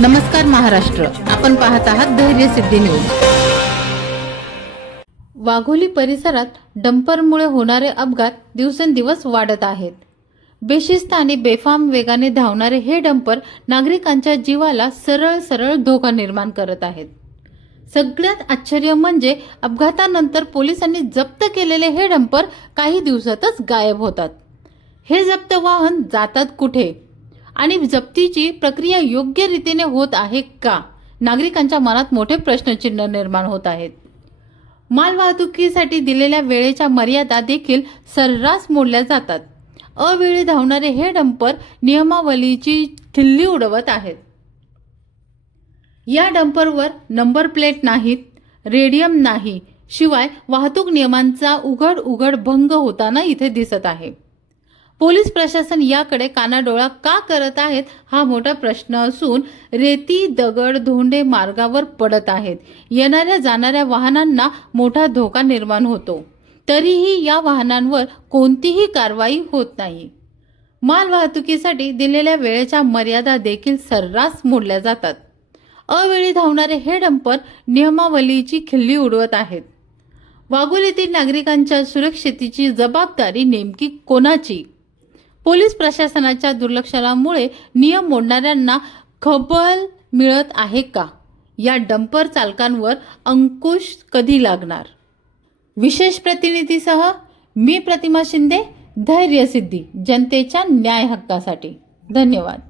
नमस्कार महाराष्ट्र. आपण पाहत आहात धैर्य सिद्धी न्यूज. वाघोली परिसरात डंपरमुळे होणारे अपघात दिवसेंदिवस वाढत आहेत. बेशिस्त आणि बेफाम वेगाने धावणारे हे डंपर नागरिकांच्या जीवाला सरळ सरळ धोका निर्माण करत आहेत. सगळ्यात आश्चर्य म्हणजे अपघातानंतर पोलिसांनी जप्त केलेले हे डंपर काही दिवसातच गायब होतात. हे जप्त वाहन जातात कुठे? आणि जप्तीची प्रक्रिया योग्य रीतीने होत आहे का? नागरिकांच्या मनात मोठे प्रश्नचिन्ह निर्माण होत आहेत. माल वाहतुकीसाठी दिलेल्या वेळेच्या मर्यादा देखील सर्रास मोडल्या जातात. अवेळी धावणारे हे डंपर नियमावलीची खिल्ली उडवत आहेत. या डंपरवर नंबर प्लेट नाहीत रेडियम नाही शिवाय वाहतूक नियमांचा उघड उघड भंग होताना इथे दिसत आहे. पोलीस प्रशासन याकडे कानाडोळा का करत आहेत हा मोठा प्रश्न असून रेती दगड धोंडे मार्गावर पडत आहेत. येणाऱ्या जाणाऱ्या वाहनांना मोठा धोका निर्माण होतो. तरीही या वाहनांवर कोणतीही कारवाई होत नाही. माल वाहतुकीसाठी दिलेल्या वेळेच्या मर्यादा देखील सर्रास मोडल्या जातात. अवेळी धावणारे हे डंपर नियमावलीची खिल्ली उडवत आहेत. वाघोलीतील नागरिकांच्या सुरक्षितेची जबाबदारी नेमकी कोणाची? पोलीस प्रशासनाच्या दुर्लक्षणामुळे नियम मोडणाऱ्यांना खबल मिळत आहे का? या डंपर चालकांवर अंकुश कधी लागणार? विशेष प्रतिनिधीसह मी प्रतिमा शिंदे धैर्यसिद्धी जनतेच्या न्याय हक्कासाठी. धन्यवाद.